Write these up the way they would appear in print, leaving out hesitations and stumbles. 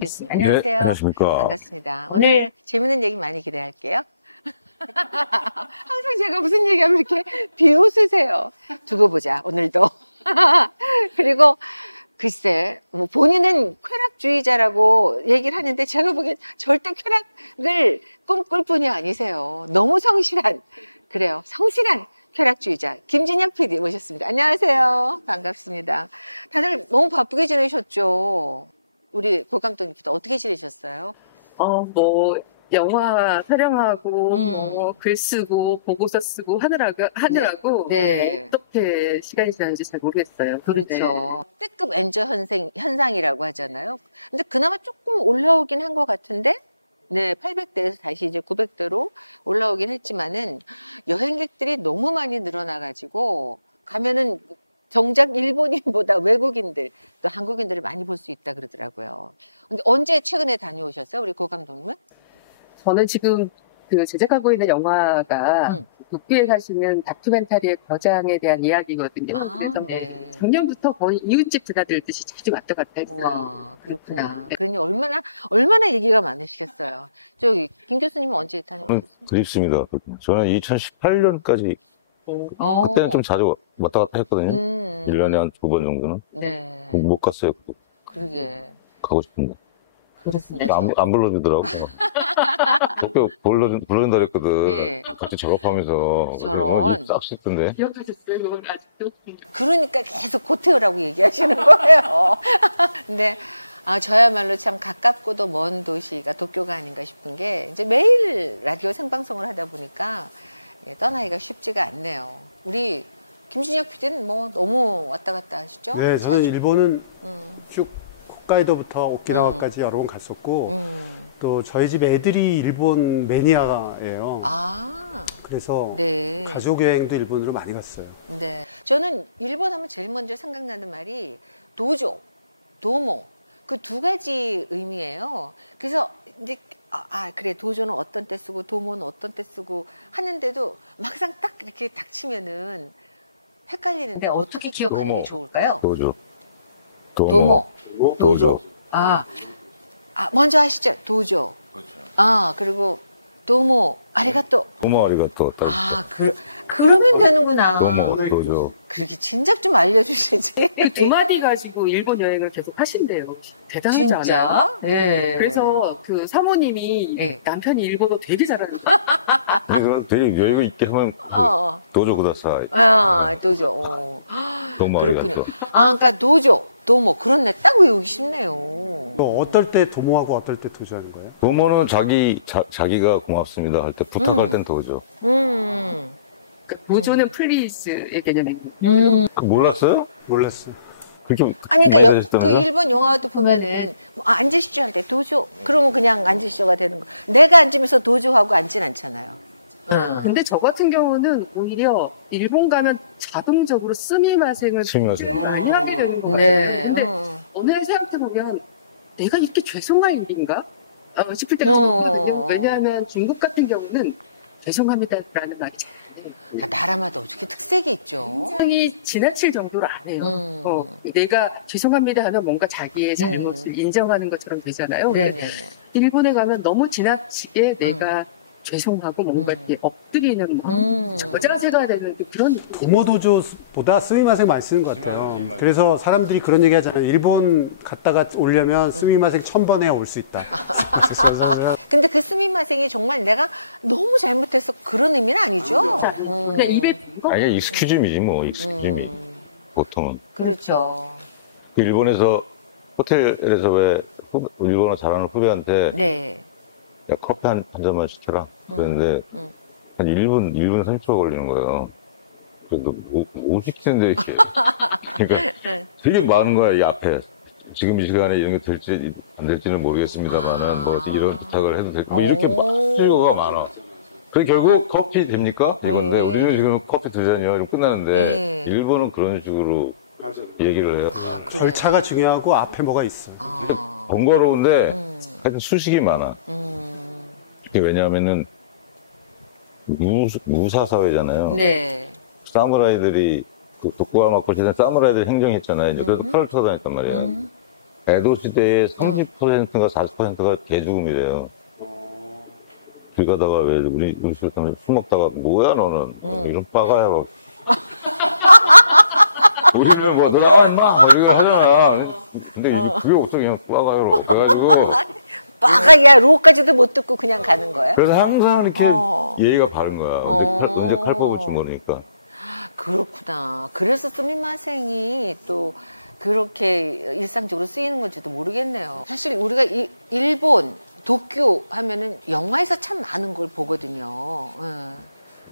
네, 안녕하십니까. 오늘 뭐, 영화 촬영하고, 뭐, 글 쓰고, 보고서 쓰고 하느라고, 네. 어떻게 시간이 지나는지 잘 모르겠어요. 그렇죠. 네. 저는 지금 제작하고 있는 영화가 도쿄에 사시는 다큐멘터리의 거장에 대한 이야기거든요. 그래서 작년부터 거의 이웃집 드나들듯이 자주 왔다 갔다 했어요. 그렇구나. 네. 그립습니다. 저는 2018년까지, 그때는 좀 자주 왔다 갔다 했거든요. 1년에 한 2번 정도는. 네. 못 갔어요. 가고 싶은데. 그렇습니다. 안 불러주더라고. 도쿄 불러준다 그랬거든. 같이 작업하면서. 그래서 뭐 입 싹 씻던데. 기억하셨어요? 그건 아직도? 네, 저는 일본은 쭉 홋카이도부터 오키나와까지 여러 번 갔었고, 또 저희 집 애들이 일본 매니아예요. 그래서 가족 여행도 일본으로 많이 갔어요. 근데 어떻게 기억하면 도모. 좋을까요? 도저. 도모. 도저. 아, 도모 아리가또. 따르죠. 그런 거구나. 도모, 도저. 그 두 마디 가지고 일본 여행을 계속 하신대요. 대단하지 않아요? 네. 그래서 그 사모님이 네. 남편이 일본어 되게 잘하는 거예요. 그래서 되게 여유가 있게 하면, 도저 구다사이. 도모 아리가또. 그러니까 또 어떨 때 도모하고 어떨 때 도저하는 거예요? 도모는 자기가 고맙습니다 할 때, 부탁할 땐 도저. 그러니까 보조는 플리즈의 개념이에요. 몰랐어요? 몰랐어요. 그렇게 많이 다녔다면서? 보면은 근데 저 같은 경우는 오히려 일본 가면 자동적으로 스미마생을 스미마생. 많이 하게 되는 것 같아요. 근데 어느 날 생각해보면 내가 이렇게 죄송할 일인가? 싶을 때가 좀 있거든요. 왜냐하면 중국 같은 경우는 죄송합니다라는 말이 잘 안 해요. 상이 지나칠 정도로 안 해요. 내가 죄송합니다 하면 뭔가 자기의 잘못을 인정하는 것처럼 되잖아요. 네. 일본에 가면 너무 지나치게 내가 죄송하고 뭔가 이렇게 엎드리는 저자세가 되는 그런 느낌. 도모도조보다 스미마생 많이 쓰는 것 같아요. 그래서 사람들이 그런 얘기 하잖아요. 일본 갔다가 오려면 스미마생 1000번에 올 수 있다. 그냥 입에 빈거 아니, 익스큐즈미지, 뭐, 익스큐즈미. 보통은. 그렇죠. 그 일본에서, 호텔에서 왜, 일본어 잘하는 후배한테, 네. 야, 커피 한 잔만 시켜라. 그랬는데, 한 1분 30초 걸리는 거예요. 그래서 뭐 시키는데, 이렇게. 그러니까 되게 많은 거야, 이 앞에. 지금 이 시간에 이런 게 될지, 안 될지는 모르겠습니다만은, 뭐, 이런 부탁을 해도 될지, 뭐, 이렇게 막, 수요가 많아. 그래, 결국 커피 됩니까? 이건데, 우리는 지금 커피 2잔이요. 이러면 끝나는데, 일본은 그런 식으로 얘기를 해요. 절차가 중요하고 앞에 뭐가 있어요. 번거로운데, 하여튼 수식이 많아. 왜냐하면은, 무사사회잖아요. 네. 사무라이들이, 그 독고와 막고 시대 사무라이들이 행정했잖아요. 그래서 칼을 쳐다녔단 말이에요. 에도 시대의 30%인가 40%가 개죽음이래요. 길 가다가 왜 우리 술 먹다가 뭐야 너는 이런 빠가야 막. 우리는 뭐 너랑 임마 뭐 이렇게 하잖아. 근데 그게 없어 그냥 빠가요. 그래가지고 그래서 항상 이렇게 예의가 바른 거야. 언제 칼 뽑을지 모르니까.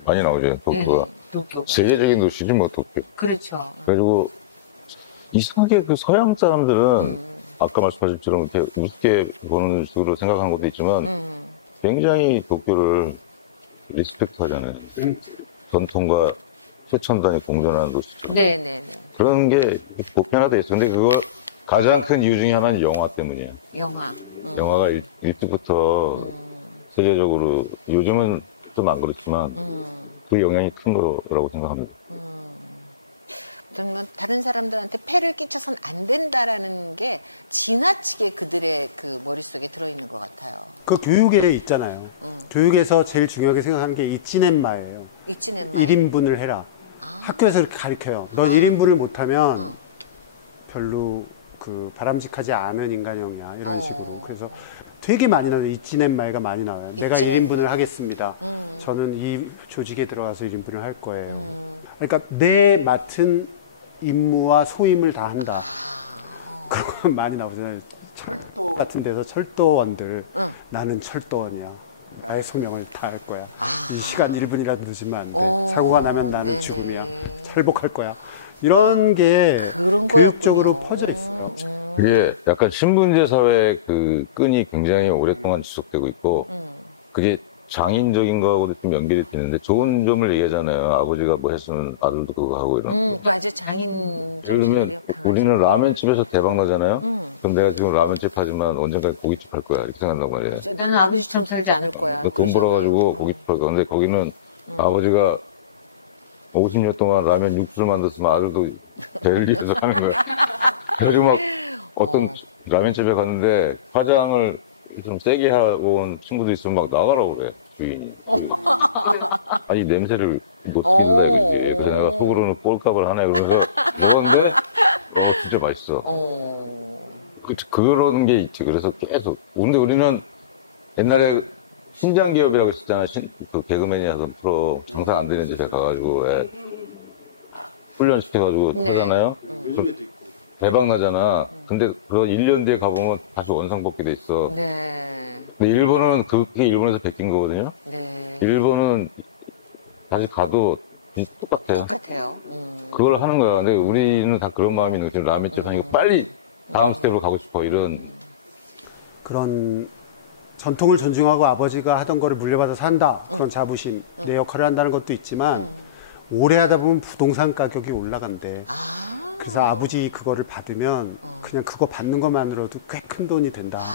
많이 나오죠, 도쿄가. 도쿄. 세계적인 도시지, 뭐, 도쿄. 그렇죠. 그래가지고, 이상하게 그 서양 사람들은, 아까 말씀하신 것처럼 이렇게 우습게 보는 식으로 생각하는 것도 있지만, 굉장히 도쿄를 리스펙트 하잖아요. 전통과 최첨단이 공존하는 도시처럼. 네. 그런 게 보편화돼 있어. 근데 그걸 가장 큰 이유 중에 하나는 영화 때문이야. 영화가 일찍부터 세계적으로, 요즘은 좀 안 그렇지만, 그 영향이 큰 거라고 생각합니다. 그 교육에 있잖아요. 교육에서 제일 중요하게 생각하는 게 이찌넨마예요. 1인분을 해라. 학교에서 이렇게 가르쳐요. 넌 1인분을 못하면 별로 그 바람직하지 않은 인간형이야. 이런 식으로. 그래서 되게 많이 나와요. 이찌넨마이가 많이 나와요. 내가 1인분을 하겠습니다. 저는 이 조직에 들어가서 1인분을 할 거예요. 그러니까 내 맡은 임무와 소임을 다 한다. 그런 건 많이 나오잖아요. 같은 데서 철도원들, 나는 철도원이야. 나의 소명을 다 할 거야. 이 시간 1분이라도 늦으면 안 돼. 사고가 나면 나는 죽음이야. 철복할 거야. 이런 게 교육적으로 퍼져 있어요. 그게 약간 신분제 사회의 그 끈이 굉장히 오랫동안 지속되고 있고, 그게 장인적인 거하고도 좀 연결이 되는데, 좋은 점을 얘기하잖아요. 아버지가 뭐 했으면 아들도 그거 하고 이런 거. 예를 들면, 우리는 라면집에서 대박 나잖아요? 그럼 내가 지금 라면집 하지만 언젠가 고깃집 할 거야. 이렇게 생각한단 말이에요. 나는 아버지처럼 살지 않을 거야. 돈 벌어가지고 고깃집 할 거야. 근데 거기는 아버지가 50년 동안 라면 육수를 만들었으면 아들도 벨리에서 하는 거야. 그래가지고 막 어떤 라면집에 갔는데 화장을 좀 세게 하고 온 친구도 있으면 막 나가라고 그래, 주인이. 아니, 냄새를 못 끼들다 이거지. 그래서 내가 속으로는 꼴값을 하네. 그러면서 먹었는데, 진짜 맛있어. 그런 게 있지. 그래서 계속. 근데 우리는 옛날에 신장 기업이라고 했었잖아. 그 개그맨이 하던 프로 장사 안 되는 집에 가가지고 훈련시켜가지고 하잖아요. 그럼 대박 나잖아. 근데 그 1년 뒤에 가보면 다시 원상복귀 돼 있어. 근데 일본은 그게 일본에서 베낀 거거든요. 일본은 다시 가도 똑같아요. 그걸 하는 거야. 근데 우리는 다 그런 마음이 있는 거지. 라면집 하니까 빨리 다음 스텝으로 가고 싶어. 이런. 그런 전통을 존중하고 아버지가 하던 거를 물려받아서 한다. 그런 자부심, 내 역할을 한다는 것도 있지만 오래 하다 보면 부동산 가격이 올라간대. 그래서 아버지 그거를 받으면 그냥 그거 받는 것만으로도 꽤 큰 돈이 된다.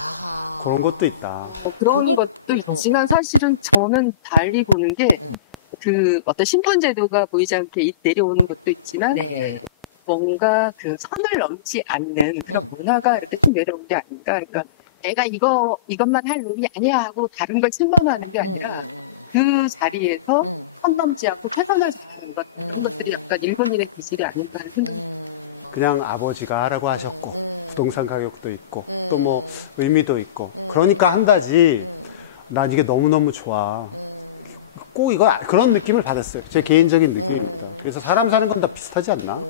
그런 것도 있다. 그런 것도 있지만 사실은 저는 달리 보는 게 그 어떤 신분제도가 보이지 않게 내려오는 것도 있지만 뭔가 그 선을 넘지 않는 그런 문화가 이렇게 좀 내려온 게 아닌가. 그러니까 내가 이것만 할 놈이 아니야 하고 다른 걸 침범하는 게 아니라 그 자리에서 선 넘지 않고 최선을 다하는 것, 그런 것들이 약간 일본인의 기질이 아닌가 하는 생각이 듭니다. 그냥 아버지가 하라고 하셨고 부동산 가격도 있고 또 뭐 의미도 있고 그러니까 한다지 난 이게 너무너무 좋아. 꼭 이거 그런 느낌을 받았어요. 제 개인적인 느낌입니다. 그래서 사람 사는 건 다 비슷하지 않나?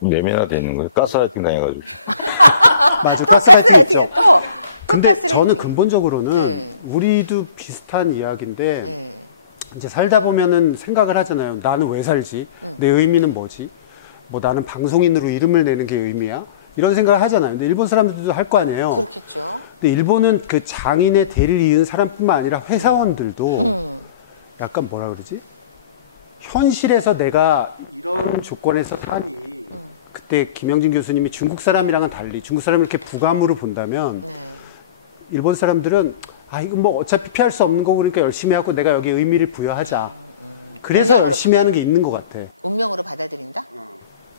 내면화돼 있는 거예요. 가스라이팅 당해가지고. 맞아, 가스라이팅 있죠. 근데 저는 근본적으로는 우리도 비슷한 이야기인데 이제 살다 보면은 생각을 하잖아요. 나는 왜 살지? 내 의미는 뭐지? 뭐 나는 방송인으로 이름을 내는 게 의미야? 이런 생각을 하잖아요. 근데 일본 사람들도 할 거 아니에요. 근데 일본은 그 장인의 대를 이은 사람뿐만 아니라 회사원들도 약간 뭐라 그러지? 현실에서 내가 이런 조건에서 그때 김영진 교수님이 중국 사람이랑은 달리 중국 사람을 이렇게 부감으로 본다면 일본 사람들은 이건 뭐 어차피 피할 수 없는 거고 그러니까 열심히 하고 내가 여기에 의미를 부여하자. 그래서 열심히 하는 게 있는 것 같아.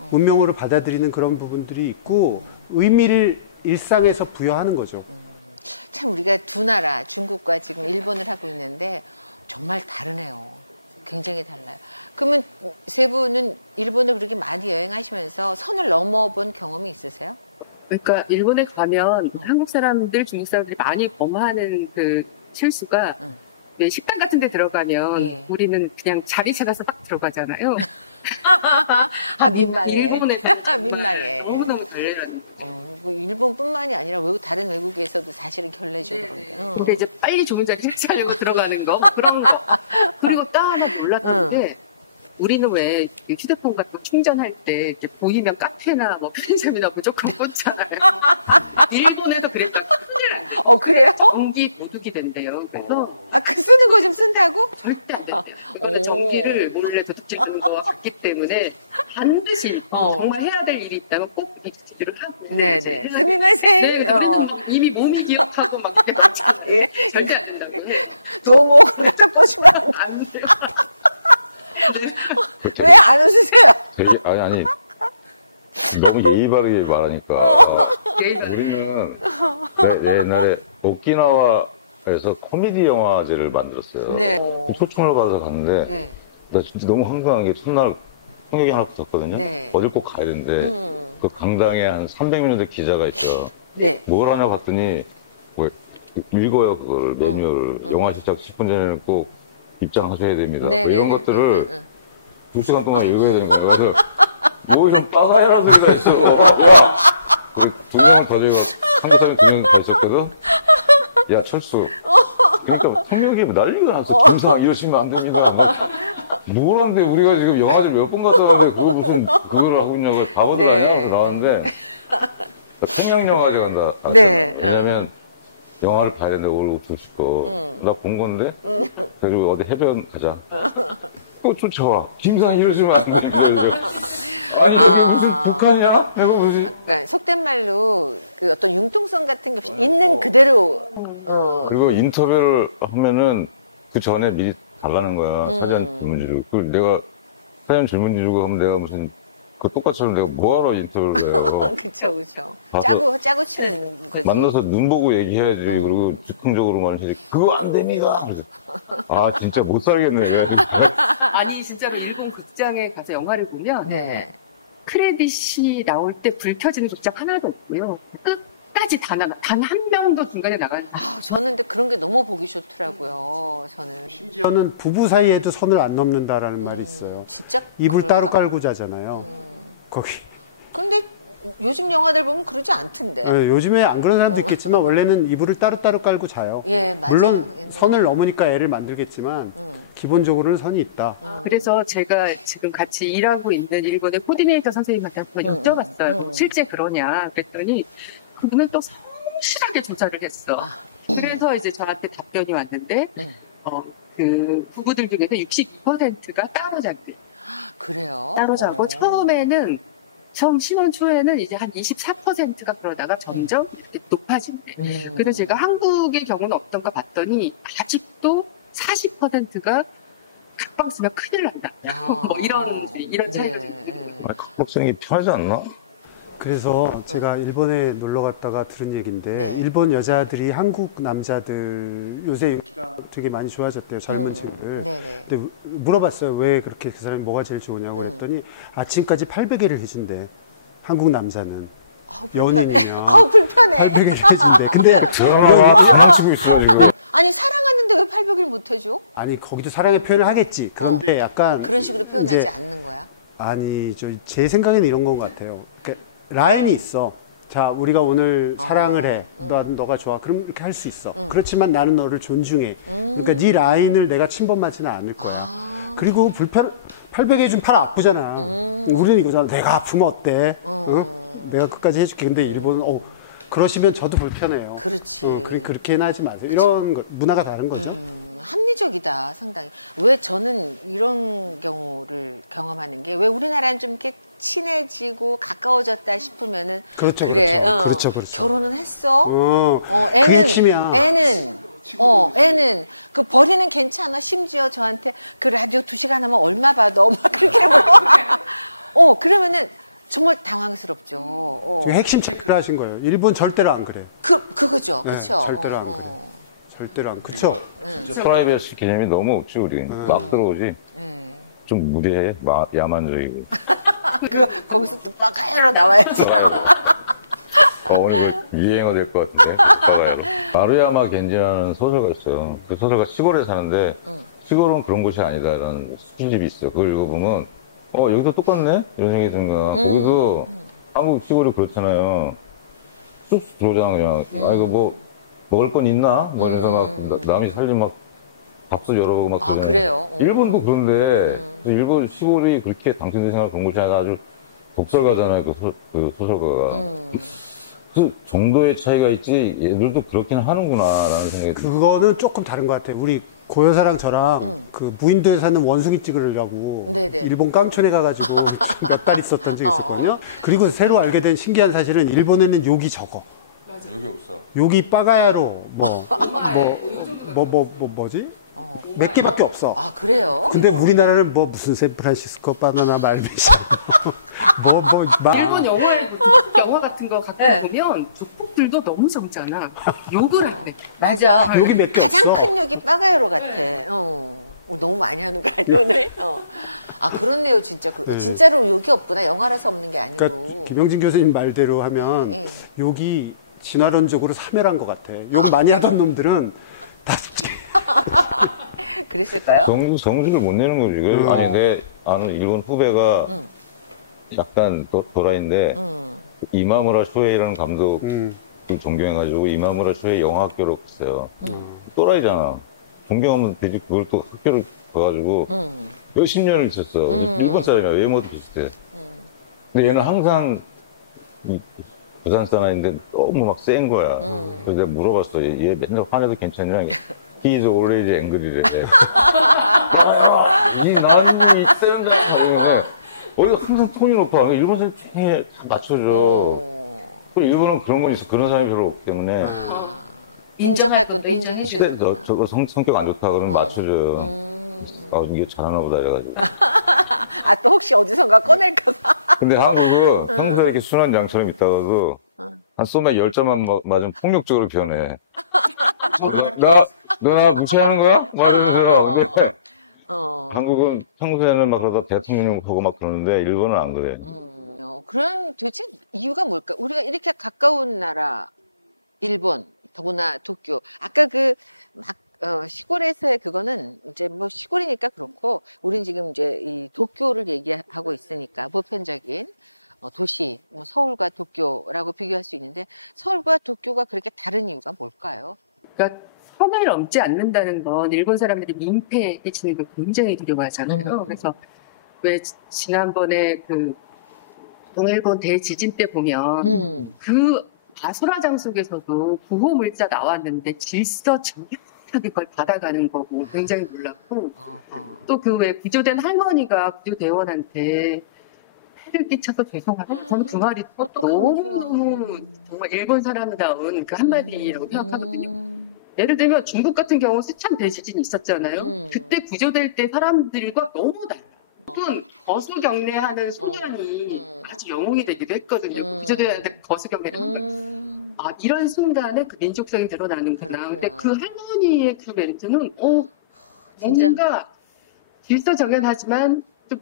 운명으로 받아들이는 그런 부분들이 있고 의미를 일상에서 부여하는 거죠. 그러니까 일본에 가면 한국 사람들, 중국 사람들이 많이 범하는 그 실수가 왜 식당 같은 데 들어가면 우리는 그냥 자리 찾아서 딱 들어가잖아요. 일본에서는 정말 너무너무 달래라는 거죠. 근데 이제 빨리 좋은 자리 설치하려고 들어가는 거, 뭐 그런 거. 그리고 또 하나 놀랐던 게 우리는 왜 휴대폰 같은 거 충전할 때 이렇게 보이면 카페나 뭐 편의점이나 무조건 꽂잖아요. 일본에서 그랬다 큰일 안 돼요. 그래요? 전기 도둑이 된대요. 그래서 그러는 거 좀 쓴다고? 절대 안 된대요. 그거는 전기를 몰래 도둑질하는 거와 같기 때문에 반드시 정말 해야 될 일이 있다면 꼭 익스큐즈를 하고 해야지. 네, 근데 우리는 막 이미 몸이 기억하고 막 이렇게 넣잖아요. 절대 안 된다고 해. 너무 보시면 안 돼요. 아니, 너무 예의 바르게 말하니까. 우리는 옛날에 오키나와에서 코미디 영화제를 만들었어요. 네. 초청을 받아서 갔는데, 네. 나 진짜 너무 황당한 게 첫날 통역이 하나 붙었거든요. 네. 어딜 꼭 가야 되는데, 그 강당에 한 300명 정도 기자가 있죠. 네. 뭘 하냐 봤더니, 뭐, 읽어요, 그걸, 매뉴얼을. 영화 시작 10분 전에는 꼭 입장하셔야 됩니다. 뭐 이런 것들을 2시간 동안 읽어야 되는 거예요. 그래서, 뭐 이런 빠가야라는 소리가 있어. 그리고 2명을 더 저희가, 한국 사람이 2명 더 있었거든? 야, 철수. 그러니까 통역이 난리가 났어. 김상 이러시면 안 됩니다. 막, 뭐라는데 우리가 지금 영화제 몇 번 갔다 왔는데 그거 무슨, 그거를 하고 있냐고 바보들 아니야? 그래서 나왔는데, 평양영화제 간다, 알았잖아. 왜냐면, 영화를 봐야 된다고 오고 싶고. 나 본 건데? 그리고 어디 해변 가자. 또 쫓아와. 김상 이러시면 안 됩니다. 그래서 아니, 그게 무슨 북한이야? 내가 무슨. 그리고 인터뷰를 하면은 그 전에 미리 달라는 거야. 사전 질문 주고. 그 내가 사전 질문 주고 하면 내가 무슨 그 똑같처럼 내가 뭐하러 인터뷰를 해요. 가서 만나서 눈 보고 얘기해야지. 그리고 즉흥적으로 말해야지. 그거 안 됩니다. 그래서 아, 진짜 못 살겠네. 그래가지고. 아니, 진짜로 일본 극장에 가서 영화를 보면, 크레딧이 나올 때 불 켜지는 극장 하나도 없고요. 끝까지 단 한 명도 중간에 나가는 저는 부부 사이에도 선을 안 넘는다라는 말이 있어요. 이불 따로 깔고 자잖아요. 거기. 요즘 영화들 보면 그러지 않던데. 요즘에 안 그런 사람도 있겠지만 원래는 이불을 따로따로 깔고 자요. 물론 선을 넘으니까 애를 만들겠지만 기본적으로는 선이 있다. 그래서 제가 지금 같이 일하고 있는 일본의 코디네이터 선생님한테 한번 여쭤봤어요. 실제 그러냐? 그랬더니 그분은 또 성실하게 조사를 했어. 그래서 이제 저한테 답변이 왔는데, 그 부부들 중에서 62%가 따로 잔대. 따로 자고 처음 신혼 초에는 이제 한 24%가 그러다가 점점 이렇게 높아진대. 그래서 제가 한국의 경우는 어떤가 봤더니 아직도 40%가 각방 쓰면 큰일 난다. 뭐 이런 차이가 좀 있는 거예요. 아니, 각박 쓰는 게 편하지 않나? 그래서 제가 일본에 놀러 갔다가 들은 얘기인데 일본 여자들이 한국 남자들 요새 되게 많이 좋아졌대요. 젊은 친구들. 근데 물어봤어요. 왜 그렇게 그 사람이 뭐가 제일 좋으냐고 그랬더니 아침까지 800회를 해준대. 한국 남자는. 연인이면 800회를 해준대. 근데 드라마가 다 망치고 있어 지금. 아니 거기도 사랑의 표현을 하겠지. 그런데 약간 이제 아니 제 생각에는 이런 건 것 같아요. 그러니까 라인이 있어. 자, 우리가 오늘 사랑을 해. 너가 좋아. 그럼 이렇게 할 수 있어. 그렇지만 나는 너를 존중해. 그러니까 네 라인을 내가 침범하지는 않을 거야. 그리고 800에 좀 팔 아프잖아. 우리는 이거잖아. 내가 아프면 어때? 내가 끝까지 해줄게. 근데 일본은 그러시면 저도 불편해요. 그렇게는 하지 마세요. 이런 거, 문화가 다른 거죠. 그렇죠, 그렇죠. 그렇죠, 그렇죠. 결혼은 했어. 그게 핵심이야. 지금 핵심 체크를 하신 거예요. 일본 절대로 안 그래. 그거죠. 네, 절대로 안 그래. 절대로 안, 그쵸? 프라이버시 개념이 너무 없지, 우리. 막 들어오지. 좀 무례해. 야만적이고. 가가야로. 오늘 그 유행어 될 것 같은데. 가가야로. 마루야마 겐지라는 소설가 있어요. 그 소설가 시골에 사는데, 시골은 그런 곳이 아니다라는 수집이 있어요. 그걸 읽어보면, 여기도 똑같네? 이런 생각이 드는 거야. 거기도 한국 시골이 그렇잖아요. 쑥 들어오잖아, 그냥. 이거 뭐, 먹을 건 있나? 뭐 이러면서 막, 남이 살림 막, 밥도 열어보고 막 그러잖아요. 일본도 그런데, 일본 시골이 그렇게 당신들 생각을 그런 곳이 아니라 아주 독설가잖아요, 그 소설가가. 그 정도의 차이가 있지, 얘들도 그렇긴 하는구나라는 생각이 들어요. 그거는 조금 다른 것 같아요. 우리 고여사랑 저랑 그 무인도에 사는 원숭이 찍으려고 일본 깡촌에 가가지고 몇 달 있었던 적이 있었거든요. 그리고 새로 알게 된 신기한 사실은 일본에는 욕이 적어. 욕이 빠가야로, 뭐지? 몇 개밖에 없어. 근데 우리나라는 뭐 무슨 샌프란시스코 바나나 말미샤 일본 영화에 뭐 북극 영화 같은 거 가끔 보면 북극들도 너무 적잖아. 욕을 하네. 맞아. 욕이 몇 개 없어. 그렇네요, 진짜. 네. 진짜로 이렇게 없구나. 영화라서 없는 게 아니야. 그러니까 김영진 교수님 말대로 하면 욕이 진화론적으로 사멸한 것 같아. 욕 많이 하던 놈들은 다 성질을 못 내는 거지. 아니, 내 아는 일본 후배가 약간 도라이인데, 이마무라 쇼헤이라는 감독을 존경해가지고, 이마무라 쇼헤이 영화학교로 갔어요. 또라이잖아. 존경하면 되지. 그걸 또 학교를 가가지고, 몇십 년을 있었어. 일본 사람이야. 외모도 비슷해. 근데 얘는 항상, 부산 사나이인데 너무 막 센 거야. 그래서 내가 물어봤어. 얘 맨날 화내도 괜찮냐? He is always angry래. 난이 세는 줄 알았는데, 어디가 항상 톤이 높아. 일본 사람이 다 맞춰줘. 일본은 그런 건 있어. 그런 사람이 별로 없기 때문에. 인정할 건 또 인정해주고. 저거 성격 안 좋다. 그러면 맞춰줘요. 이게 잘하나 보다. 이래가지고. 근데 한국은 평소에 이렇게 순한 양처럼 있다가도 한 소맥 10잔만 맞으면 폭력적으로 변해. 너 나 무시하는 거야? 막 이러면서. 근데 한국은 평소에는 막 그러다 대통령하고 막 그러는데 일본은 안 그래. 그러니까 선을 넘지 않는다는 건 일본 사람들이 민폐에 끼치는 걸 굉장히 두려워하잖아요. 그래서 왜 지난번에 그 동일본 대지진 때 보면 그 아수라장 속에서도 구호 물자 나왔는데 질서 정확하게 그걸 받아가는 거고 굉장히 놀랐고 또 그 왜 구조된 할머니가 구조대원한테 해를 끼쳐서 죄송하다. 저는 그 말이 너무너무 정말 일본 사람다운 그 한마디라고 생각하거든요. 예를 들면 중국 같은 경우 스촨 대지진이 있었잖아요. 그때 구조될 때 사람들과 너무 달라. 혹은 거수경례하는 소년이 아주 영웅이 되기도 했거든요. 구조대원한테 거수경례를 한 거예요. 이런 순간에 그 민족성이 드러나는구나. 근데 그 할머니의 그 멘트는 뭔가 질서정연하지만 좀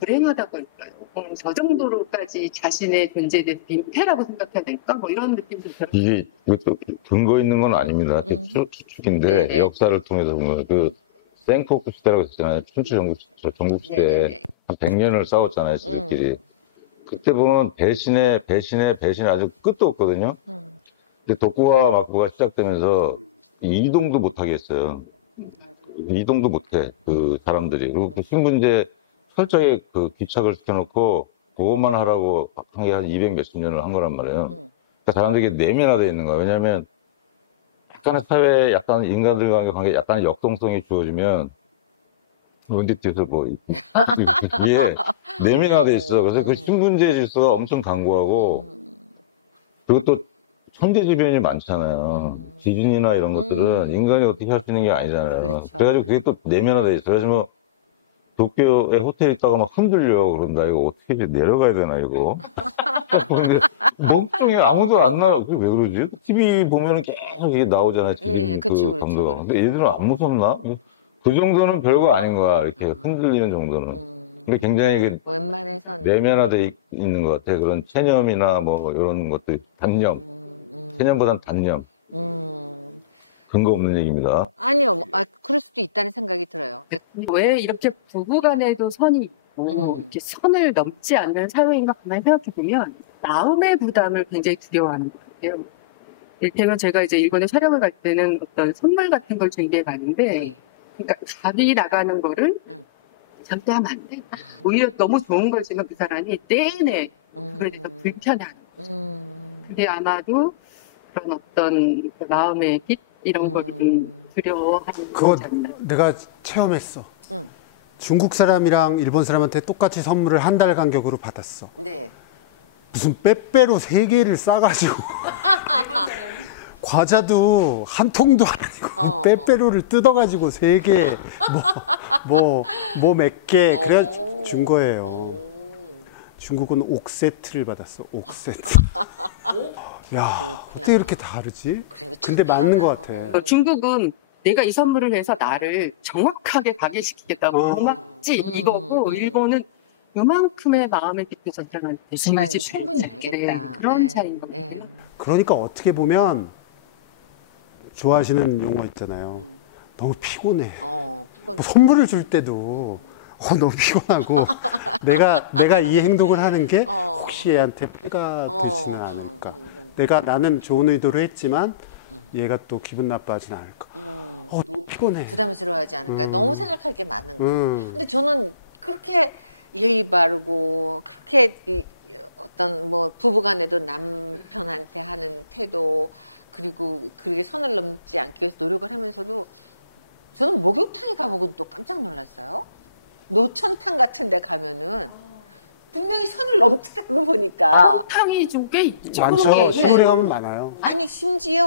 불행하다고 할까요? 저 정도로까지 자신의 존재에 대해서 민폐라고 생각해야 될까? 뭐 이런 느낌도 들어요. 이것도 근거 있는 건 아닙니다. 추측인데 역사를 통해서 보면 그 생코쿠 시대라고 했잖아요. 춘추 전국 시대에 한 100년을 싸웠잖아요, 지들끼리. 그때 보면 배신에 아주 끝도 없거든요. 근데 독구와 막부가 시작되면서 이동도 못하게 했어요. 이동도 못해, 그 사람들이. 그리고 그 신분제 철저히 그 귀착을 시켜놓고 그것만 하라고 한 게 한 200 몇십 년을 한 거란 말이에요. 그러니까 사람들이 내면화되어 있는 거야. 왜냐하면 약간의 사회에 약간 인간들과의 관계 약간의 역동성이 주어지면 언제 뒤에서 뭐 위에 내면화되어 있어. 그래서 그 신분제 질서가 엄청 강고하고 그리고 또 천재지변이 많잖아요. 지진이나 이런 것들은 인간이 어떻게 할 수 있는 게 아니잖아요. 그래가지고 그게 또 내면화돼 있어요. 그래서 뭐 도쿄에 호텔에 있다가 막 흔들려 그런다. 이거 어떻게 이제 내려가야 되나 이거. 근데 멍청해 아무도 안 나요. 그게 왜 그러지? TV 보면은 계속 이게 나오잖아요. 지진 그 감도가. 근데 얘들은 안 무섭나? 그 정도는 별거 아닌 거야. 이렇게 흔들리는 정도는. 근데 굉장히 그 내면화돼 있는 것 같아. 그런 체념이나 뭐 이런 것들, 단념. 체념보단 단념. 근거 없는 얘기입니다. 왜 이렇게 부부 간에도 선이 있고, 이렇게 선을 넘지 않는 사회인가 가만히 생각해보면, 마음의 부담을 굉장히 두려워하는 것 같아요. 이를테면 제가 이제 일본에 촬영을 갈 때는 어떤 선물 같은 걸 준비해 가는데, 그러니까 갑이 나가는 거를 절대 하면 안 돼. 오히려 너무 좋은 걸 주면 그 사람이 내내 그거에 대해서 불편해하는 거죠. 근데 아마도 그런 어떤 그 마음의 빛 이런 거를 좀 두려워하는 그거 거지 않나. 내가 체험했어. 중국 사람이랑 일본 사람한테 똑같이 선물을 한 달 간격으로 받았어. 네. 무슨 빼빼로 3개를 싸가지고 과자도 한 통도 아니고 빼빼로를 뜯어가지고 3개 뭐 몇 개 그래 준 거예요. 중국은 옥 세트를 받았어. 옥 세트. 야, 어떻게 이렇게 다르지? 근데 맞는 것 같아. 중국은 내가 이 선물을 해서 나를 정확하게 박애시키겠다고 고맙지 이거고, 일본은 요만큼의 마음의 빛도 전장한테 무슨 네, 그런 차이인 것 같아요. 그러니까 어떻게 보면 좋아하시는 용어 있잖아요. 너무 피곤해. 뭐 선물을 줄 때도 너무 피곤하고 내가 이 행동을 하는 게 혹시 얘한테 폐가 되지는 않을까. 나는 좋은 의도로 했지만 얘가 또 기분 나빠하진 않을까. 피곤해. 부담스러워하지 않을까. 너무 생각하게 봐. 근데 저는 그렇게 예의 바르고 그렇게 어떤 뭐 부부간에도 남편한테 하는 태도 그리고 그 선을 넘지 않게 노력하면서도 저는 목을 푸니까 목을 또 깜짝 놀랐어요. 노천탕 같은 데 가면은 분명히 선을 넘지 않는 거니까. 탕이 좀 꽤 있죠. 많죠. 시골에 가면 많아요. 아니 심지어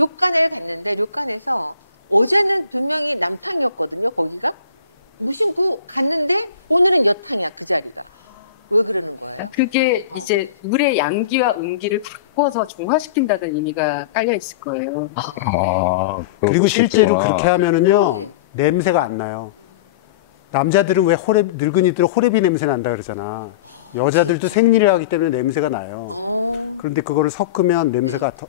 욕관에 갔는데 욕관에서 어제는 분명히 남편이었거든요. 거기가 무시고 갔는데 오늘은 여편이야. 그 자리가. 그게 이제 물의 양기와 음기를 바꿔서 중화시킨다는 의미가 깔려 있을 거예요. 그리고 실제로 그렇게 하면은요 냄새가 안 나요. 남자들은 왜 늙은이들은 호레비 냄새 난다 그러잖아. 여자들도 생리를 하기 때문에 냄새가 나요. 그런데 그거를 섞으면 냄새가 더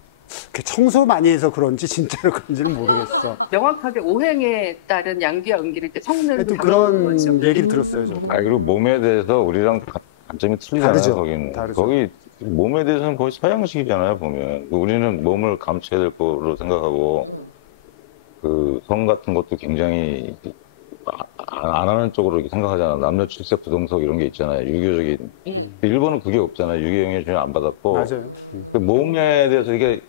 청소 많이 해서 그런지 진짜로 그런지는 모르겠어. 명확하게 오행에 따른 양기와 음기를 이제 섞는 하여튼 그런 그런 거죠. 얘기를 들었어요, 저도. 그리고 몸에 대해서 우리랑 관점이 틀리잖아요. 다르죠. 거기는. 다르죠. 거기 몸에 대해서는 거의 서양식이잖아요. 보면 우리는 몸을 감춰야 될 거로 생각하고 그 성 같은 것도 굉장히 안 하는 쪽으로 이렇게 생각하잖아. 남녀 출세 부동석 이런 게 있잖아요. 유교적인. 일본은 그게 없잖아요. 유교 영향 전혀 안 받았고. 맞아요. 그 몸에 대해서 이게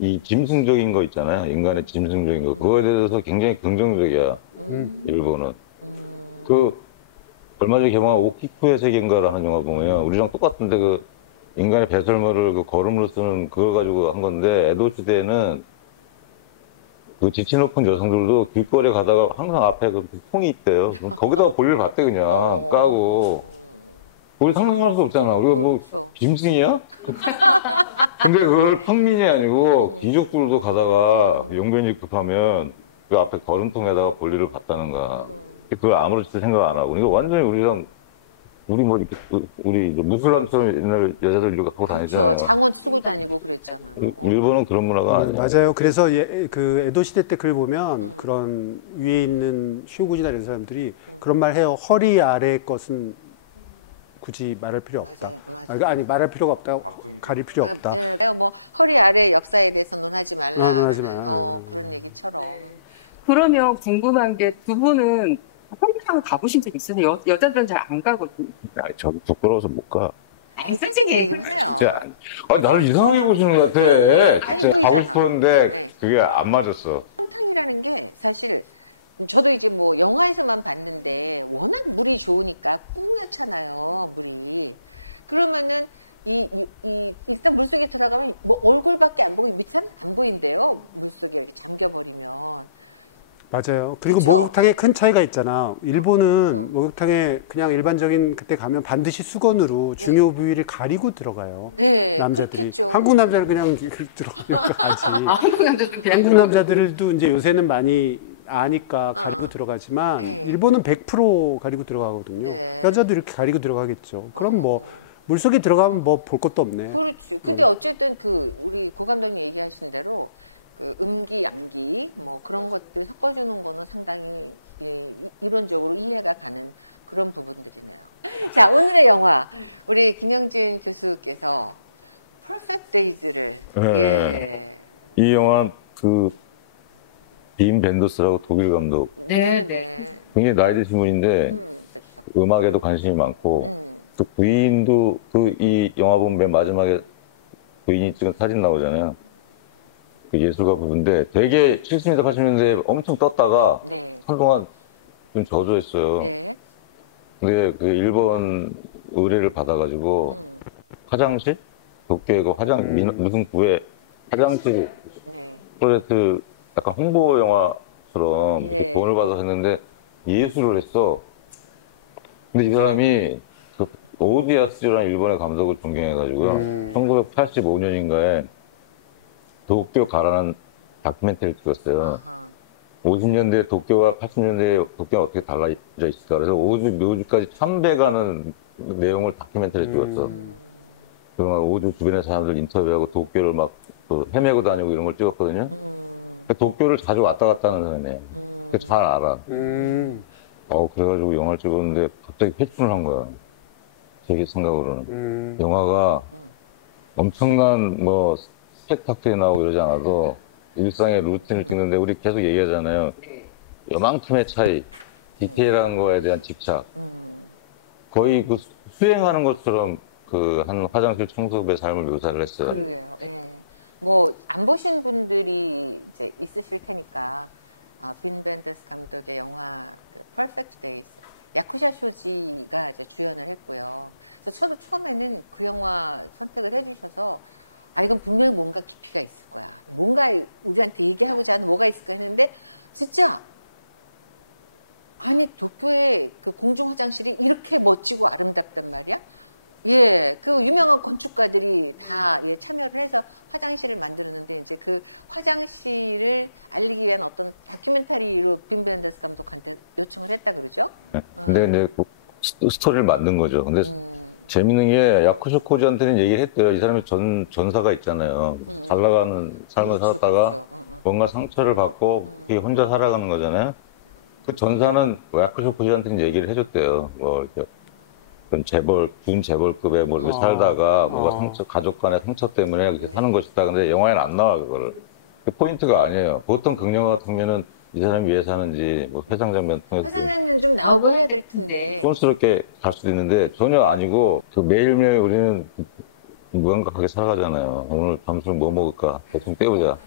이 짐승적인 거 있잖아요. 인간의 짐승적인 거. 그거에 대해서 굉장히 긍정적이야. 일본은. 얼마 전에 개봉한 오키쿠의 세계인가라는 영화 보면 우리랑 똑같은데 그 인간의 배설물을 그 거름으로 쓰는 그걸 가지고 한 건데 에도 시대에는 그 지치 높은 여성들도 길거리에 가다가 항상 앞에 그 통이 있대요. 그럼 거기다가 볼일 봤대 그냥 까고. 우리 상상할 수 없잖아. 우리가 뭐 짐승이야? 근데 그걸 평민이 아니고 귀족들도 가다가 용변이 급하면 그 앞에 거름통에다가 볼일을 봤다는 거야. 그걸 아무렇지 생각 안 하고. 이거 완전히 우리랑 우리 뭐 이렇게 우리 무슬람처럼 옛날 여자들 이렇게 하고 다니잖아요. 일본은 그런 문화가 아니에요. 맞아요. 그래서 그 에도 시대 때 글 보면 그런 위에 있는 쇼군이나 이런 사람들이 그런 말 해요. 허리 아래 것은 굳이 말할 필요 없다. 아니 말할 필요가 없다. 가릴 필요 없다. 허리 아래 역사에 대해서 논하지 말라. 논하지 마. 그러면 궁금한 게 두 분은 홍탕 가보신 적 있으세요? 여자들은 잘 안 가거든요. 아니, 저도 부끄러워서 못 가. 아니 솔직히 진짜. 나를 이상하게 보시는 것 같아. 진짜 가고 싶었는데 그게 안 맞았어. 사실 저도 이제 뭐 영화에서만 봤는데 워낙 물이 좋으니까 풍요잖아요. 그러면은 일단 물 뭐 얼굴밖에 안 보고 밑에는 안 보인대요. 그래서 잠겨버리면. 맞아요. 그리고 목욕탕에 큰 차이가 있잖아. 일본은 목욕탕에 그냥 일반적인 그때 가면 반드시 수건으로 중요 부위를 가리고 들어가요. 네. 남자들이. 한국 남자는 그냥 들어가니까 가지. 아, 한국 남자들은 그냥 한국 남자들도 이제 요새는 많이 아니까 가리고 들어가지만 일본은 100% 가리고 들어가거든요. 네. 여자도 이렇게 가리고 들어가겠죠. 그럼 뭐 물속에 들어가면 뭐 볼 것도 없네. 그렇지. 근데 어쨌든 우리 고관장님 얘기하시는 대로 음기, 양기 그런 것들이 꺼지는 거가 상당히 이론적으로 의미가 되는 그런 부분입니다. 자, 오늘의 영화 우리 김영진 교수께서 퍼펙트 데이즈를 네. 이 영화 빔 벤더스라고 독일 감독. 네, 네. 굉장히 나이 드신 분인데 음악에도 관심이 많고 그 부인도 이 영화 보면 맨 마지막에 부인이 찍은 사진 나오잖아요. 그 예술가 부부인데 되게 70년대 80년대에 엄청 떴다가 한동안 좀 저조했어요. 근데 그 일본 의뢰를 받아가지고 화장실? 도쿄에 그 무슨 구에 화장실 프로젝트 약간 홍보 영화처럼 이렇게 돈을 받아서 했는데 예술을 했어. 근데 이 사람이 그 오디아스라는 일본의 감독을 존경해가지고요. 1985년인가에 도쿄 가라는 다큐멘터리를 찍었어요. 50년대 도쿄와 80년대 도쿄가 어떻게 달라져 있을까. 그래서 오주, 묘주까지 참배가는 내용을 다큐멘터리에 찍었어. 그동안 오주 주변의 사람들 인터뷰하고 도쿄를 막 헤매고 다니고 이런 걸 찍었거든요. 도쿄를 자주 왔다 갔다 하는 사람이에요. 잘 알아. 그래가지고 영화를 찍었는데 갑자기 회춘을 한 거야. 제 생각으로는. 영화가 엄청난 뭐 스펙타클이 나오고 이러지 않아도 일상의 루틴을 찍는데 우리 계속 얘기하잖아요. 요만큼의 차이, 디테일한 거에 대한 집착. 거의 그 수행하는 것처럼 그 한 화장실 청소부의 삶을 묘사를 했어요. 뭐 안 보신 분들이 이제 있으실 테니까 빅브레드스 감독의 영화 퍼펙트 야쿠자 쇼지가 주연을 했고요. 그래서 처음에는 그 영화 선택을 해주셔서 이건 분명히 뭔가 깊이가 있을 거예요. 뭔가 우리한테 얘기하는 사람이 뭐가 있을 건데 진짜 아니 도쿄의 그 공중화장실이 이렇게 멋지고 아름답단 말이야? 예, 그 유명한 건축가들이 참여를 해서 화장실을 만들었는데 그 화장실을 알리기 위한 어떤 다큐멘터리로 빈벤더스라는 분들이 요청했다고 그러죠? 근데 이제 스토리를 만든 거죠. 근데 재밌는 게 야쿠쇼 코지한테는 얘기를 했대요. 이 사람이 전사가 있잖아요. 잘 나가는 삶을 살았다가 뭔가 상처를 받고 혼자 살아가는 거잖아요. 그 전사는 야쿠쇼 코지한테는 얘기를 해줬대요. 뭐 이렇게 군 재벌급에 뭐 이렇게 살다가 뭐가 가족 간의 상처 때문에 그렇게 사는 것이다. 근데 영화에는 안 나와, 그거를. 그 포인트가 아니에요. 보통 극영화 같으면은 이 사람이 왜 사는지, 뭐 회상 장면 통해서 뭐 해야 될 텐데. 촌스럽게 갈 수도 있는데 전혀 아니고 그 매일매일 우리는 무감각하게 살아가잖아요. 오늘 점심 뭐 먹을까? 대충 때우자.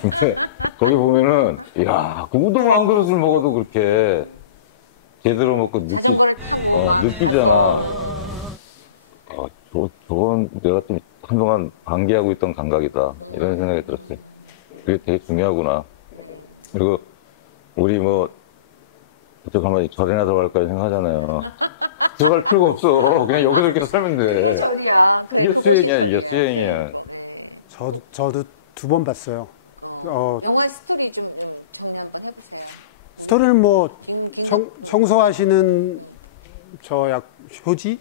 근데 거기 보면은, 야, 그 우동 한 그릇을 먹어도 그렇게 제대로 먹고 느끼잖아. 저건 내가 좀 한동안 방기하고 있던 감각이다. 이런 생각이 들었어요. 그게 되게 중요하구나. 그리고 우리 뭐, 한번 절에나 들어갈까 생각하잖아요. 들어갈 필요가 없어. 그냥 여기서 이렇게 살면 돼. 이게 수행이야, 이게 수행이야. 저도 2번 봤어요. 영화 스토리 좀 정리 한번 해보세요. 스토리는 뭐 청소하시는 효지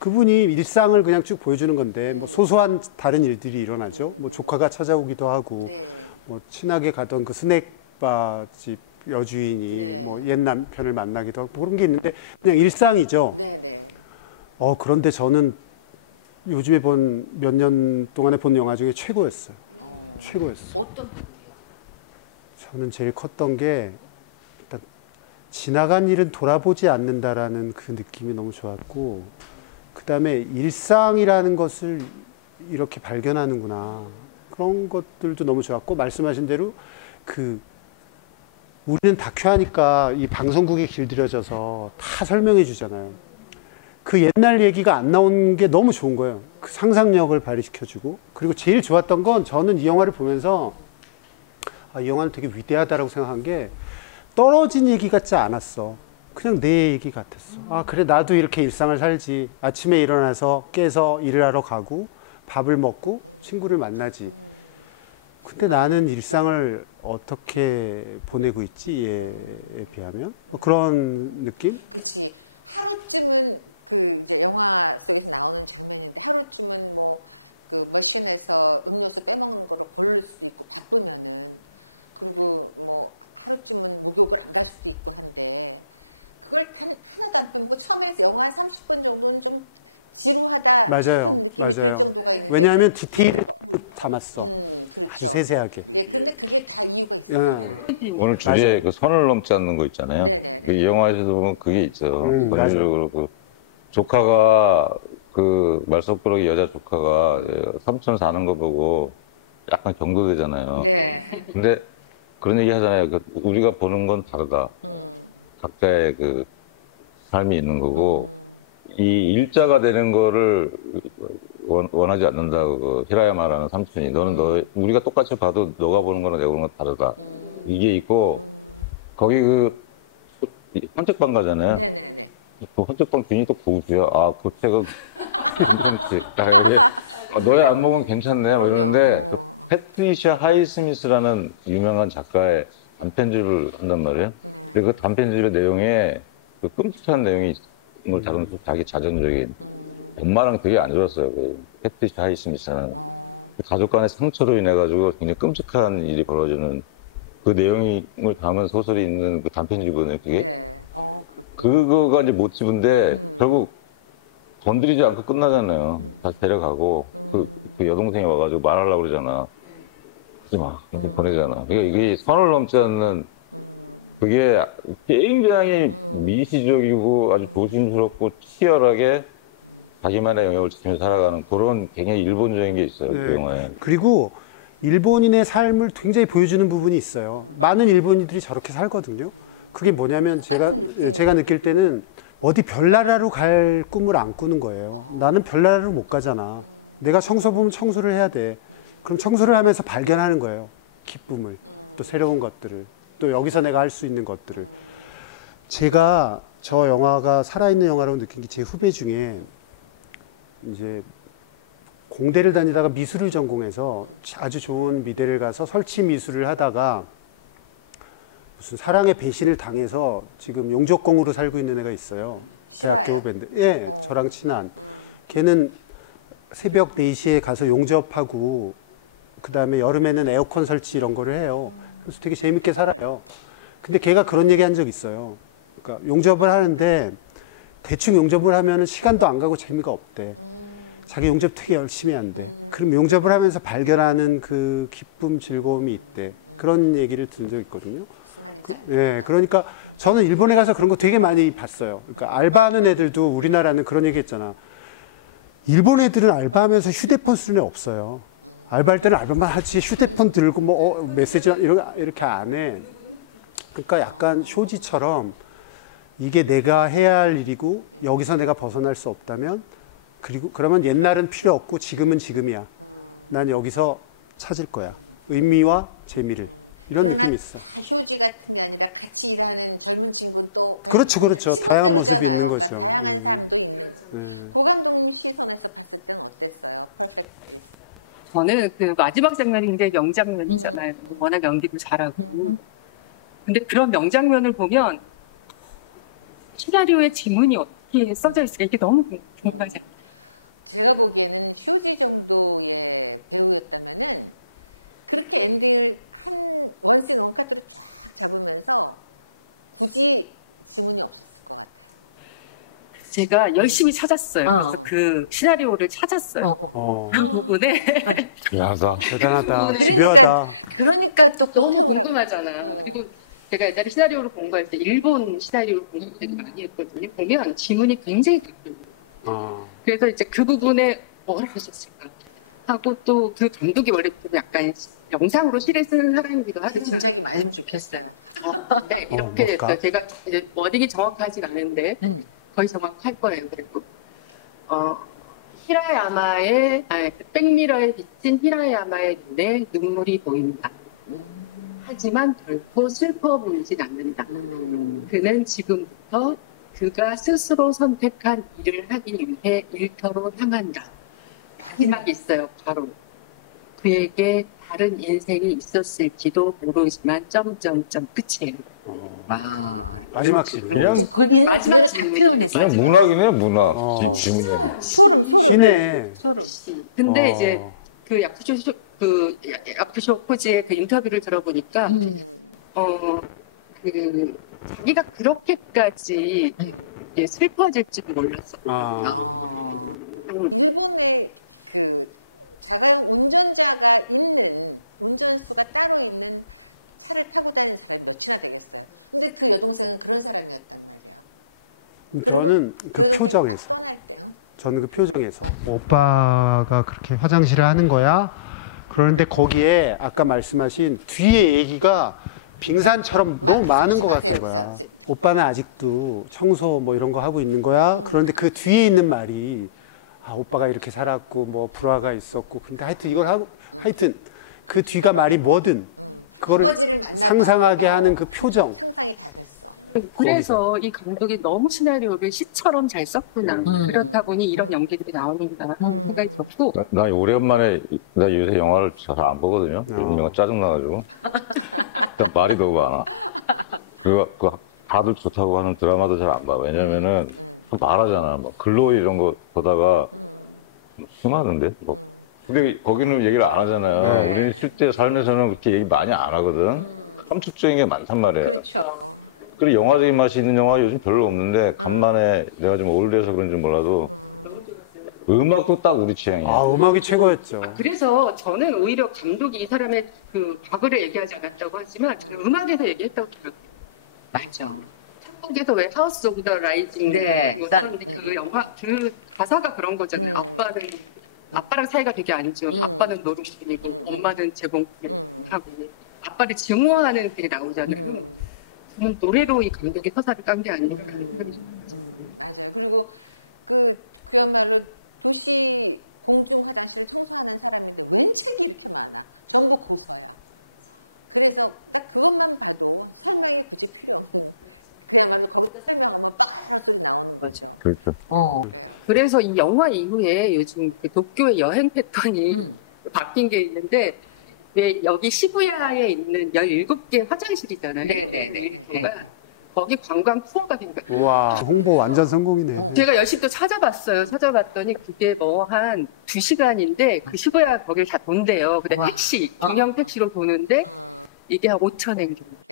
그분이 일상을 그냥 쭉 보여주는 건데 뭐 소소한 다른 일들이 일어나죠. 뭐 조카가 찾아오기도 하고 뭐 친하게 가던 그 스낵바 집 여주인이 뭐 옛 남편을 만나기도 하고 그런 게 있는데 그냥 일상이죠. 그런데 저는 요즘에 몇 년 동안에 본 영화 중에 최고였어요. 최고였어. 어떤 부분이요? 저는 제일 컸던 게 일단 지나간 일은 돌아보지 않는다라는 그 느낌이 너무 좋았고 그 다음에 일상이라는 것을 이렇게 발견하는구나. 그런 것들도 너무 좋았고 말씀하신 대로 우리는 다큐하니까 이 방송국에 길들여져서 다 설명해 주잖아요. 그 옛날 얘기가 안 나온 게 너무 좋은 거예요. 그 상상력을 발휘시켜주고, 그리고 제일 좋았던 건 저는 이 영화를 보면서 이 영화는 되게 위대하다라고 생각한 게 떨어진 얘기 같지 않았어. 그냥 내 얘기 같았어. 그래, 나도 이렇게 일상을 살지. 아침에 일어나서 깨서 일을 하러 가고 밥을 먹고 친구를 만나지. 근데 나는 일상을 어떻게 보내고 있지, 얘에 비하면? 그런 느낌? 그렇지. 하루쯤은 그 이제 영화 속에서 나오는 장면인데 하루쯤은 뭐그 머신에서 음료수 깨먹는 거로 부를 수도 있고 바쁘면은 그리고 뭐 하루쯤은 목욕을 안 갈 수도 있고 한데 그걸 하나도 안 끊고 처음에서 영화 한 30분 정도는 좀 지루하다. 맞아요. 왜냐하면 디테일을 담았어. 아주 세세하게. 네, 근데 그게 다 이유가 오늘 주제에 그 선을 넘지 않는 거 있잖아요. 그 이 영화에서도 보면 그게 있어요. 본질적으로 그 조카가 그 말썽꾸러기 여자 조카가 삼촌 사는 거 보고 약간 경도되잖아요. 근데 그런 얘기 하잖아요. 그 우리가 보는 건 다르다. 각자의 그 삶이 있는 거고 이 일자가 되는 거를 원하지 않는다고 그 히라야 말하는 삼촌이 너는 우리가 똑같이 봐도 너가 보는 거랑 내가 보는 건 다르다. 이게 있고 거기 그 헌책방 가잖아요. 그 헌책방 주인이 또 고우주야. 그 책은 괜찮지. 이게 너의 안목은 괜찮네. 뭐 이러는데 그 패트리샤 하이스미스라는 유명한 작가의 단편집을 한단 말이에요. 근데 그 단편집의 내용에 그 끔찍한 내용이 있는 걸 다룬 자기 자전적인 엄마랑 되게 안 좋았어요. 그 패트리샤 하이스미스는 가족 간의 상처로 인해 가지고 굉장히 끔찍한 일이 벌어지는 그 내용을 담은 소설이 있는 그 단편집이거든요. 그거가 이제 모티브인데 결국 건드리지 않고 끝나잖아요. 다시 데려가고 그 여동생이 와가지고 말하려고 그러잖아. 하지 마. 이렇게 보내잖아. 그러니까 이게 선을 넘지 않는 그게 굉장히 미시적이고 아주 조심스럽고 치열하게 자기만의 영역을 지키며 살아가는 그런 굉장히 일본적인 게 있어요. 그 영화에. 그리고 일본인의 삶을 굉장히 보여주는 부분이 있어요. 많은 일본인들이 저렇게 살거든요. 그게 뭐냐면 제가 느낄 때는 어디 별나라로 갈 꿈을 안 꾸는 거예요. 나는 별나라로 못 가잖아. 내가 청소 보면 청소를 해야 돼. 그럼 청소를 하면서 발견하는 거예요. 기쁨을. 또 새로운 것들을. 또 여기서 내가 할 수 있는 것들을. 제가 저 영화가 살아있는 영화라고 느낀 게 제 후배 중에 이제 공대를 다니다가 미술을 전공해서 아주 좋은 미대를 가서 설치 미술을 하다가 무슨 사랑의 배신을 당해서 지금 용접공으로 살고 있는 애가 있어요. 대학교 후배인데. 예, 저랑 친한. 걔는 새벽 4시에 가서 용접하고 그 다음에 여름에는 에어컨 설치 이런 거를 해요. 그래서 되게 재밌게 살아요. 근데 걔가 그런 얘기 한 적 있어요. 그러니까 용접을 하는데 대충 용접을 하면 시간도 안 가고 재미가 없대. 자기 용접 되게 열심히 한대. 그럼 용접을 하면서 발견하는 그 기쁨, 즐거움이 있대. 그런 얘기를 들은 적 있거든요. 그러니까 저는 일본에 가서 그런 거 되게 많이 봤어요. 그러니까 알바하는 애들도 우리나라는 그런 얘기 했잖아. 일본 애들은 알바하면서 휴대폰 쓰는 애 없어요. 알바할 때는 알바만 하지 휴대폰 들고 메시지 이렇게 안 해. 그러니까 약간 쇼지처럼 이게 내가 해야 할 일이고 여기서 내가 벗어날 수 없다면 그러면 옛날은 필요 없고 지금은 지금이야. 난 여기서 찾을 거야. 의미와 재미를. 이런 느낌이 있어. 다 효지 같은 게 아니라 같이 일하는 젊은 친구도 그렇죠. 다양한 모습이 있는 거죠. 고감독님 시선에서 봤을 때는 어땠어요? 저는 그 마지막 장면이 굉장히 명장면이잖아요. 워낙 연기도 잘하고. 근데 그런 명장면을 보면 시나리오의 지문이 어떻게 써져 있을까 이게 너무 궁금하지 않아요? 제가 보기에는 휴지 정도의 배우였다면 그렇게 엔딩을 원스를 뭔가를 쫙 적으면서 굳이 지문이 없었어요. 제가 열심히 찾았어요. 그래서 그 시나리오를 찾았어요. 그 부분에 대단하다. 집요하다. 그러니까 또 너무 궁금하잖아. 그리고 제가 옛날에 시나리오를 공부할 때 일본 시나리오를 공부 되게 많이 했거든요. 보면 지문이 굉장히 깊어요. 그래서 이제 그 부분에 뭐를 하셨을까 하고 또 그 감독이 원래 좀 약간 영상으로 시를 쓰는 사람이기도 하죠. 진짜 많이 좋겠어요. 네, 이렇게 됐어요. 제가 이제 워딩이 정확하진 않은데 거의 정확할 거예요. 그리고 백미러에 비친 히라야마의 눈에 눈물이 보인다. 하지만 결코 슬퍼 보이진 않는다. 그는 지금부터 그가 스스로 선택한 일을 하기 위해 일터로 향한다. 마지막이 있어요. 바로 그에게 다른 인생이 있었을지도 모르지만 점점점 끝이에요. 마지막 질문. 그냥, 마지막 질문이 그냥 문학이네, 문학. 어. 질문이. 시네. 근데 이제 그 야쿠쇼 코지의 그 인터뷰를 들어보니까 그 자기가 그렇게까지 이제 슬퍼질지도 몰랐어. 일본의 그 자가 운전자가 있는 운전수가 따로 있는 차를 타고 다니는 사람이 몇이나 되겠어요. 근데 그 여동생은 그런 사람이었단 말이에요. 저는 그 표정에서 오빠가 그렇게 화장실을 하는 거야. 그런데 거기에 아까 말씀하신 뒤에 얘기가 빙산처럼 너무 많은 것 같은 거야. 오빠는 아직도 청소 뭐 이런 거 하고 있는 거야. 그런데 그 뒤에 있는 말이 오빠가 이렇게 살았고 뭐 불화가 있었고 근데 하여튼 그 뒤가 말이 뭐든 그거를 상상하게 하는 그 표정. 그래서 이 감독이 너무 시나리오를 시처럼 잘 썼구나. 그렇다 보니 이런 연기들이 나오는구나 생각이 들었고. 나 오랜만에, 나 요새 영화를 잘 안 보거든요. 요즘 영화 짜증나가지고. 일단 말이 너무 많아. 그리고 다들 좋다고 하는 드라마도 잘 안 봐. 왜냐면은 말하잖아. 뭐 글로이 이런 거 보다가 심하던데. 뭐. 근데 거기는 얘기를 안 하잖아요. 우리는 실제 삶에서는 그렇게 얘기 많이 안 하거든. 함축적인 게 많단 말이에요. 그렇죠. 그리고 영화적인 맛이 있는 영화 요즘 별로 없는데 간만에 내가 좀 올드해서 그런지 몰라도 음악도 딱 우리 취향이야. 음악이 최고였죠. 그래서 저는 오히려 감독이 이 사람의 그 과거를 얘기하지 않았다고 하지만 저는 음악에서 얘기했다고 생각해요. 맞아. 한국에서 왜 하우스 오브 더 라이징 그런데 그 영화 그 가사가 그런 거잖아요. 아빠랑 사이가 되게 안 좋은 아빠는 노동꾼이고 엄마는 재봉하고 아빠를 증오하는 게 나오잖아요. 저는 노래로 이 감독이 서사를 깐 게 아닌가 하는 생각이 듭니다. 맞아요. 그리고 그야말로 도시 공중 화장실 청소하는 사람인데 왠지 기분 많아. 전부 고소하다. 그래서 딱 그것만 봐도 설명이 굳이 필요 없고 그야말로 거기다 설명하면 빡 소리 나오는 거죠. 그렇죠. 그래서 이 영화 이후에 요즘 그 도쿄의 여행 패턴이 바뀐 게 있는데 왜 여기 시부야에 있는 17개 화장실이잖아요. 네네네. 거기 관광 투어가 된 거예요. 우와, 홍보 완전 성공이네. 제가 열심히 또 찾아봤어요. 찾아봤더니 그게 뭐 한 2시간인데 그 시부야 거길 다 돈대요. 근데 중형 택시로 도는데 이게 한 5,000엔 정도.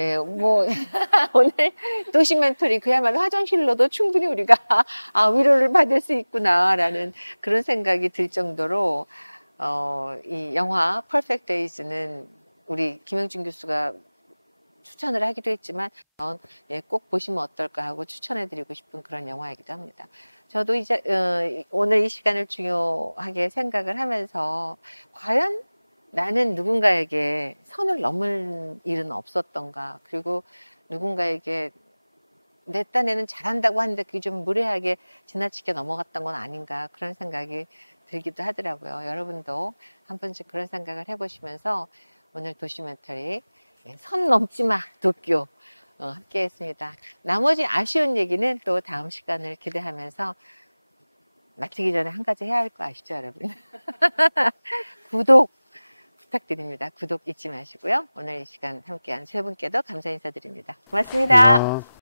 와.